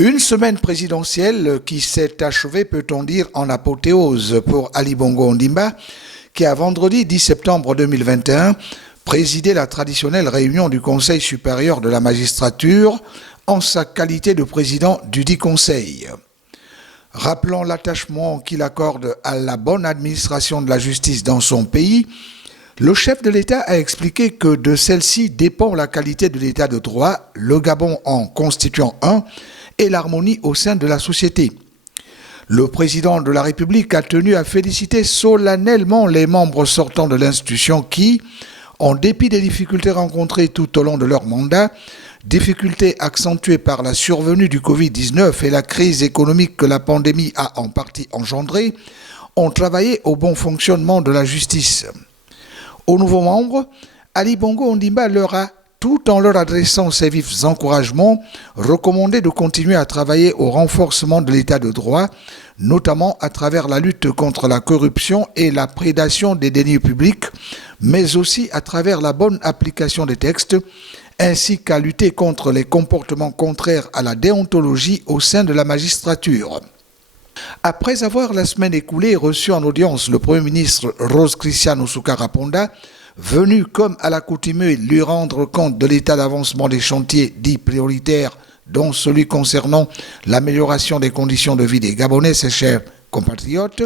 Une semaine présidentielle qui s'est achevée, peut-on dire, en apothéose pour Ali Bongo Ondimba, qui a vendredi 10 septembre 2021 présidé la traditionnelle réunion du Conseil supérieur de la magistrature en sa qualité de président du dit Conseil. Rappelant l'attachement qu'il accorde à la bonne administration de la justice dans son pays, le chef de l'État a expliqué que de celle-ci dépend la qualité de l'État de droit, le Gabon en constituant un, et l'harmonie au sein de la société. Le président de la République a tenu à féliciter solennellement les membres sortants de l'institution qui, en dépit des difficultés rencontrées tout au long de leur mandat, difficultés accentuées par la survenue du Covid-19 et la crise économique que la pandémie a en partie engendrée, ont travaillé au bon fonctionnement de la justice. Aux nouveaux membres, Ali Bongo Ondimba leur a, tout en leur adressant ses vifs encouragements, recommandé de continuer à travailler au renforcement de l'état de droit, notamment à travers la lutte contre la corruption et la prédation des deniers publics, mais aussi à travers la bonne application des textes, ainsi qu'à lutter contre les comportements contraires à la déontologie au sein de la magistrature. Après avoir la semaine écoulée reçu en audience le Premier ministre Rose Christian Osuka-Raponda, venu comme à l'accoutumée lui rendre compte de l'état d'avancement des chantiers dits prioritaires, dont celui concernant l'amélioration des conditions de vie des Gabonais, ses chers compatriotes,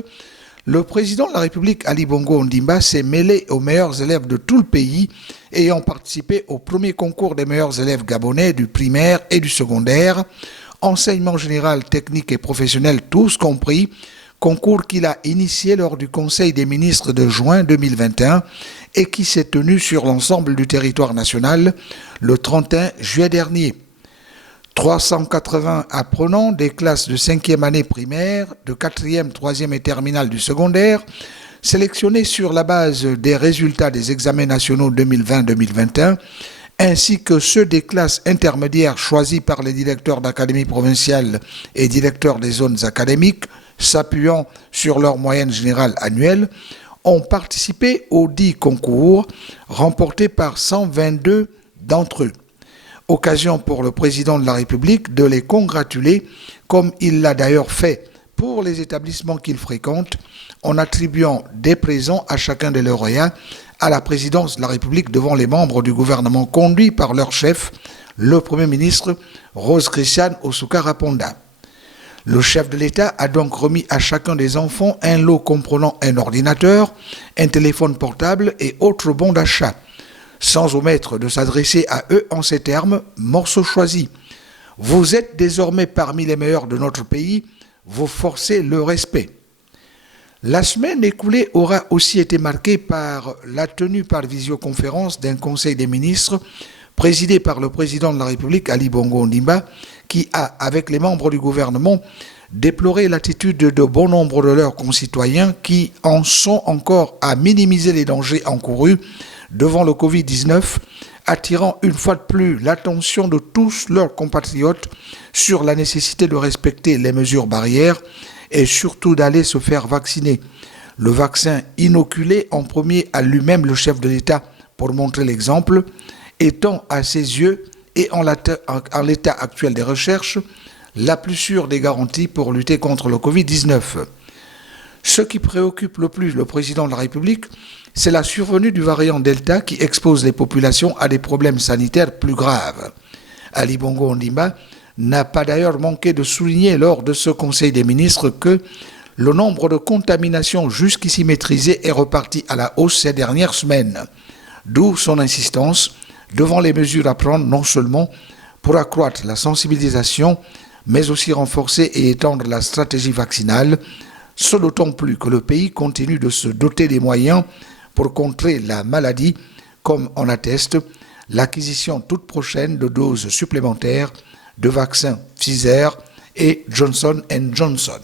le président de la République Ali Bongo Ondimba s'est mêlé aux meilleurs élèves de tout le pays, ayant participé au premier concours des meilleurs élèves gabonais du primaire et du secondaire, enseignement général, technique et professionnel tous compris, concours qu'il a initié lors du Conseil des ministres de juin 2021 et qui s'est tenu sur l'ensemble du territoire national le 31 juillet dernier. 380 apprenants des classes de 5e année primaire, de 4e, 3e et terminale du secondaire, sélectionnés sur la base des résultats des examens nationaux 2020-2021, ainsi que ceux des classes intermédiaires choisis par les directeurs d'académie provinciale et directeurs des zones académiques, s'appuyant sur leur moyenne générale annuelle, ont participé au dit concours, remporté par 122 d'entre eux. Occasion pour le président de la République de les congratuler, comme il l'a d'ailleurs fait pour les établissements qu'il fréquente, en attribuant des présents à chacun des lauréats à la présidence de la République devant les membres du gouvernement conduit par leur chef, le Premier ministre Rose Christian Osuka-Raponda. Le chef de l'État a donc remis à chacun des enfants un lot comprenant un ordinateur, un téléphone portable et autres bons d'achat, sans omettre de s'adresser à eux en ces termes, morceaux choisis. Vous êtes désormais parmi les meilleurs de notre pays, vous forcez le respect. La semaine écoulée aura aussi été marquée par la tenue par visioconférence d'un Conseil des ministres présidé par le président de la République, Ali Bongo Ondimba, qui a, avec les membres du gouvernement, déploré l'attitude de bon nombre de leurs concitoyens qui en sont encore à minimiser les dangers encourus devant le Covid-19, attirant une fois de plus l'attention de tous leurs compatriotes sur la nécessité de respecter les mesures barrières et surtout d'aller se faire vacciner. Le vaccin inoculé en premier à lui-même le chef de l'État pour montrer l'exemple, étant à ses yeux et en l'état actuel des recherches, la plus sûre des garanties pour lutter contre le Covid-19. Ce qui préoccupe le plus le président de la République, c'est la survenue du variant Delta qui expose les populations à des problèmes sanitaires plus graves. Ali Bongo Ondimba n'a pas d'ailleurs manqué de souligner lors de ce Conseil des ministres que le nombre de contaminations jusqu'ici maîtrisées est reparti à la hausse ces dernières semaines. D'où son insistance devant les mesures à prendre non seulement pour accroître la sensibilisation, mais aussi renforcer et étendre la stratégie vaccinale, ce d'autant plus que le pays continue de se doter des moyens pour contrer la maladie, comme en atteste l'acquisition toute prochaine de doses supplémentaires de vaccins Pfizer et Johnson & Johnson.